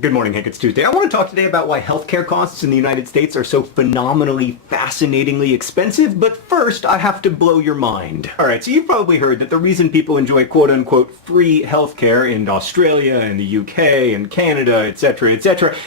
Good morning, Hank. It's Tuesday. I want to talk today about why healthcare costs in the United States are so phenomenally, fascinatingly expensive, but first I have to blow your mind. Alright, so you've probably heard that the reason people enjoy quote-unquote free healthcare in Australia and the UK and Canada, etc.,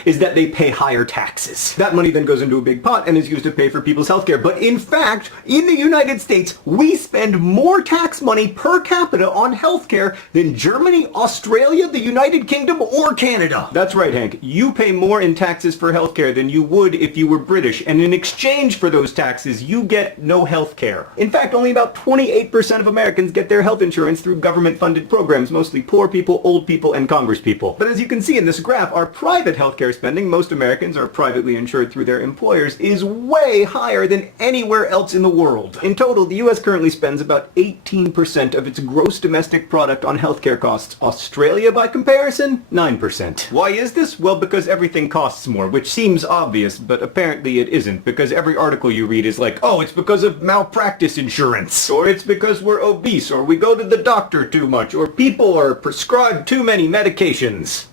is that they pay higher taxes. That money then goes into a big pot and is used to pay for people's healthcare. But in fact, in the United States, we spend more tax money per capita on healthcare than Germany, Australia, the United Kingdom, or Canada. That's right, Hank. You pay more in taxes for healthcare than you would if you were British, and in exchange for those taxes, you get no healthcare. In fact, only about 28% of Americans get their health insurance through government-funded programs, mostly poor people, old people, and Congress people. But as you can see in this graph, our private healthcare spending, most Americans are privately insured through their employers, is way higher than anywhere else in the world. In total, the US currently spends about 18% of its gross domestic product on healthcare costs. Australia, by comparison, 9%. Why is this? Well, because everything costs more, which seems obvious, but apparently it isn't, because every article you read is like, oh, it's because of malpractice insurance, or it's because we're obese, or we go to the doctor too much, or people are prescribed too many medications.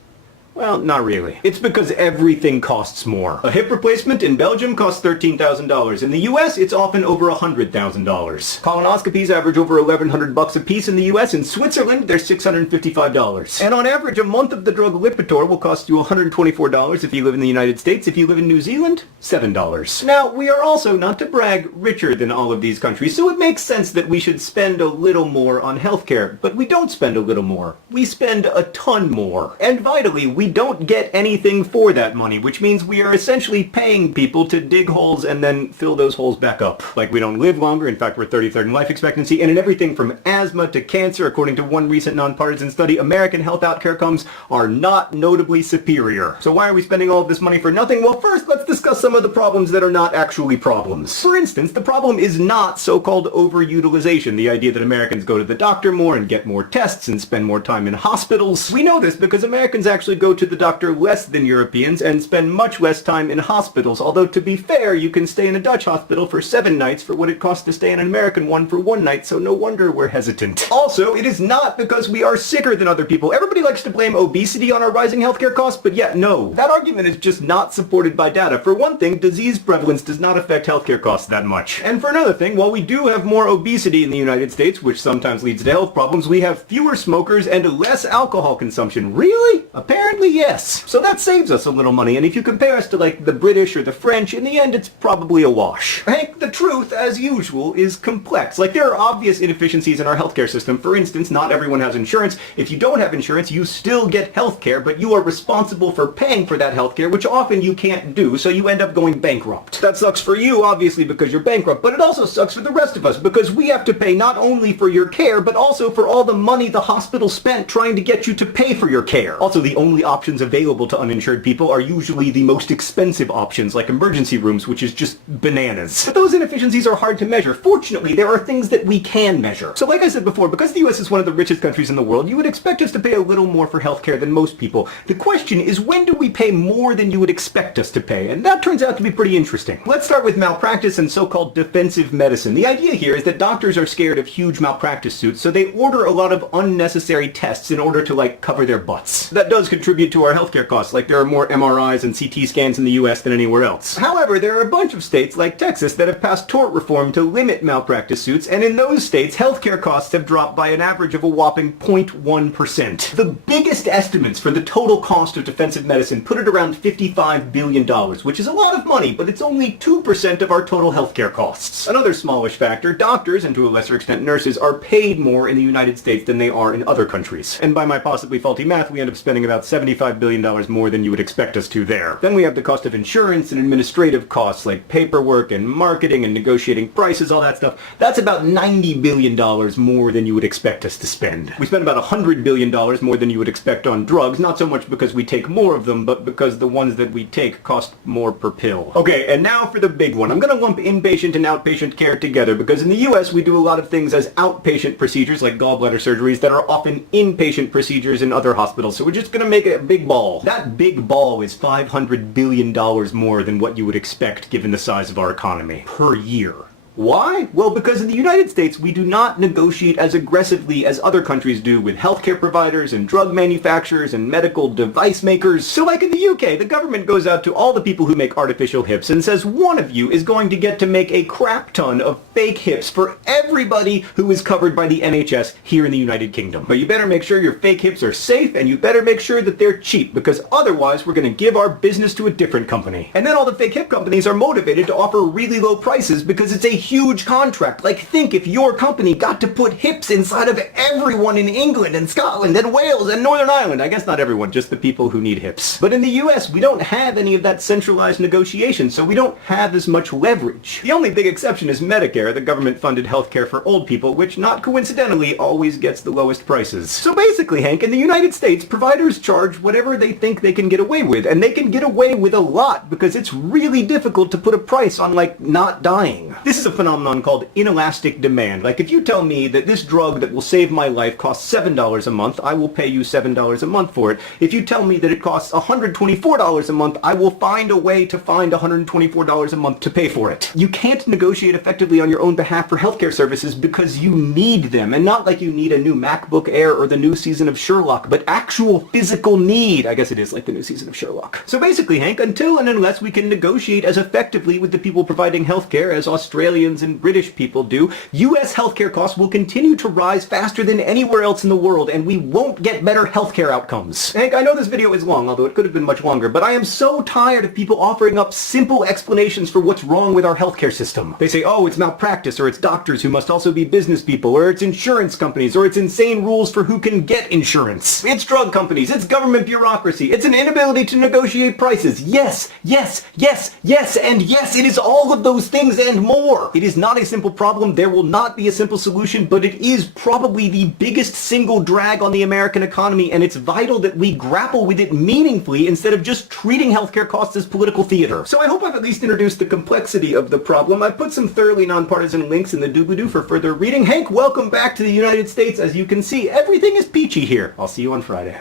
Well, not really. It's because everything costs more. A hip replacement in Belgium costs $13,000. In the US, it's often over $100,000. Colonoscopies average over $1,100 a piece in the US. In Switzerland, they're $655. And on average, a month of the drug Lipitor will cost you $124 if you live in the United States. If you live in New Zealand, $7. Now, we are also, not to brag, richer than all of these countries, so it makes sense that we should spend a little more on healthcare. But we don't spend a little more. We spend a ton more. And vitally, we don't get anything for that money, which means we are essentially paying people to dig holes and then fill those holes back up. Like, we don't live longer, in fact we're 33rd in life expectancy, and in everything from asthma to cancer, according to one recent nonpartisan study, American health outcomes are not notably superior. So why are we spending all of this money for nothing? Well, first, let's discuss some of the problems that are not actually problems. For instance, the problem is not so-called overutilization, the idea that Americans go to the doctor more and get more tests and spend more time in hospitals. We know this because Americans actually go to the doctor less than Europeans and spend much less time in hospitals, although to be fair, you can stay in a Dutch hospital for 7 nights for what it costs to stay in an American one for 1 night, so no wonder we're hesitant. Also, it is not because we are sicker than other people. Everybody likes to blame obesity on our rising healthcare costs, but yet no. That argument is just not supported by data. For one thing, disease prevalence does not affect healthcare costs that much. And for another thing, while we do have more obesity in the United States, which sometimes leads to health problems, we have fewer smokers and less alcohol consumption. Really? Apparently, yes. So that saves us a little money, and if you compare us to, like, the British or the French, in the end it's probably a wash. Hank, the truth, as usual, is complex. Like, there are obvious inefficiencies in our healthcare system. For instance, not everyone has insurance. If you don't have insurance, you still get healthcare, but you are responsible for paying for that healthcare, which often you can't do, so you end up going bankrupt. That sucks for you, obviously, because you're bankrupt, but it also sucks for the rest of us, because we have to pay not only for your care, but also for all the money the hospital spent trying to get you to pay for your care. Also, the only options available to uninsured people are usually the most expensive options, like emergency rooms, which is just bananas. But those inefficiencies are hard to measure. Fortunately, there are things that we can measure. So like I said before, because the US is one of the richest countries in the world, you would expect us to pay a little more for healthcare than most people. The question is, when do we pay more than you would expect us to pay? And that turns out to be pretty interesting. Let's start with malpractice and so-called defensive medicine. The idea here is that doctors are scared of huge malpractice suits, so they order a lot of unnecessary tests in order to, like, cover their butts. That does contribute to our healthcare costs, like there are more MRIs and CT scans in the US than anywhere else. However, there are a bunch of states, like Texas, that have passed tort reform to limit malpractice suits, and in those states, healthcare costs have dropped by an average of a whopping 0.1%. The biggest estimates for the total cost of defensive medicine put it around $55 billion, which is a lot of money, but it's only 2% of our total healthcare costs. Another smallish factor, doctors, and to a lesser extent nurses, are paid more in the United States than they are in other countries. And by my possibly faulty math, we end up spending about $75 billion more than you would expect us to there. Then we have the cost of insurance and administrative costs like paperwork and marketing and negotiating prices, all that stuff. That's about $90 billion more than you would expect us to spend. We spend about $100 billion more than you would expect on drugs, not so much because we take more of them, but because the ones that we take cost more per pill. Okay, and now for the big one. I'm going to lump inpatient and outpatient care together because in the US we do a lot of things as outpatient procedures like gallbladder surgeries that are often inpatient procedures in other hospitals, so we're just going to make a big ball. That big ball is $500 billion more than what you would expect given the size of our economy per year. Why? Well, because in the United States, we do not negotiate as aggressively as other countries do with healthcare providers and drug manufacturers and medical device makers. So like in the UK, the government goes out to all the people who make artificial hips and says one of you is going to get to make a crap ton of fake hips for everybody who is covered by the NHS here in the United Kingdom. But you better make sure your fake hips are safe, and you better make sure that they're cheap, because otherwise we're going to give our business to a different company. And then all the fake hip companies are motivated to offer really low prices because it's a huge contract. Like, think if your company got to put hips inside of everyone in England and Scotland and Wales and Northern Ireland. I guess not everyone, just the people who need hips. But in the US, we don't have any of that centralized negotiation, so we don't have as much leverage. The only big exception is Medicare, the government-funded healthcare for old people, which not coincidentally always gets the lowest prices. So basically, Hank, in the United States, providers charge whatever they think they can get away with, and they can get away with a lot because it's really difficult to put a price on, like, not dying. This is a phenomenon called inelastic demand. Like, if you tell me that this drug that will save my life costs $7 a month, I will pay you $7 a month for it. If you tell me that it costs $124 a month, I will find a way to find $124 a month to pay for it. You can't negotiate effectively on your own behalf for healthcare services because you need them, and not like you need a new MacBook Air or the new season of Sherlock, but actual physical need. I guess it is like the new season of Sherlock. So basically, Hank, until and unless we can negotiate as effectively with the people providing healthcare as Australians and British people do, US healthcare costs will continue to rise faster than anywhere else in the world, and we won't get better healthcare outcomes. Hank, I know this video is long, although it could have been much longer, but I am so tired of people offering up simple explanations for what's wrong with our healthcare system. They say, oh, it's malpractice, or it's doctors who must also be business people, or it's insurance companies, or it's insane rules for who can get insurance. It's drug companies, it's government bureaucracy, it's an inability to negotiate prices. Yes, yes, yes, yes, and yes, it is all of those things and more. It is not a simple problem, there will not be a simple solution, but it is probably the biggest single drag on the American economy, and it's vital that we grapple with it meaningfully instead of just treating healthcare costs as political theater. So I hope I've at least introduced the complexity of the problem. I've put some thoroughly nonpartisan links in the doobly-doo for further reading. Hank, welcome back to the United States. As you can see, everything is peachy here. I'll see you on Friday.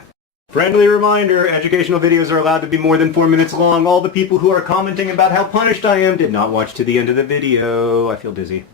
Friendly reminder, educational videos are allowed to be more than 4 minutes long. All the people who are commenting about how punished I am did not watch to the end of the video. I feel dizzy.